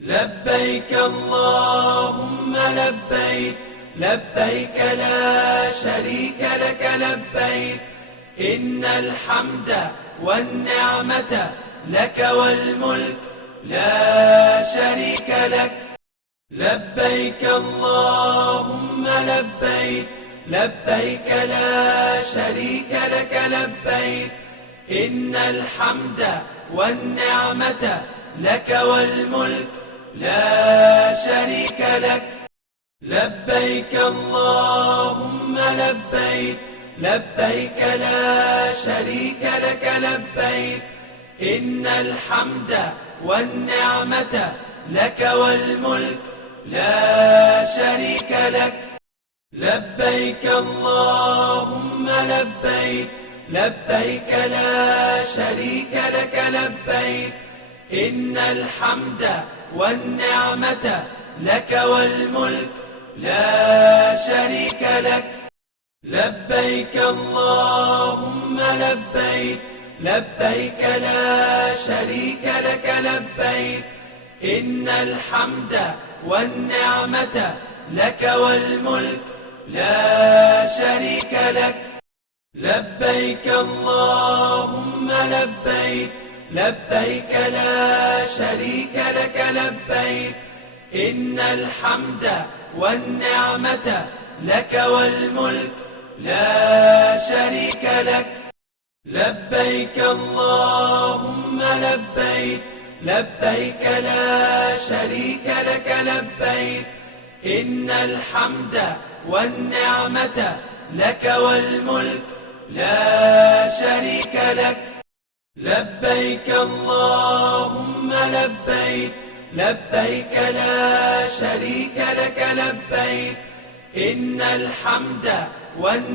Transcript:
لبيك اللهم لبيك، لبيك لا شريك لك لبيك، إن الحمد والنعمة لك والملك لا شريك لك. لبيك اللهم لبيك، لبيك لا شريك لك لبيك، إن الحمد والنعمة لك والملك لا شريك لك. لبيك اللهم لبيك، لبيك لا شريك لك لبيك، إن الحمد والنعمة لك والملك لا شريك لك. لبيك اللهم لبيك، لبيك لا شريك لك لبيك، إن الحمد والنعمة لك والملك لا شريك لك. لبيك اللهم لبيك، لبيك لا شريك لك لبيك، إن الحمد والنعمة لك والملك لا شريك لك. لبيك اللهم لبيك، لبيك لا شريك لك لبيك، إن الحمد والنعمة لك والملك لا شريك لك. لبيك اللهم لبيك، لبيك لا شريك لك لبيك، إن الحمد والنعمة لك والملك لا شريك لك. لبيك اللهم لبيك، لبيك لا شريك لك لبيك، إن الحمد والنعمة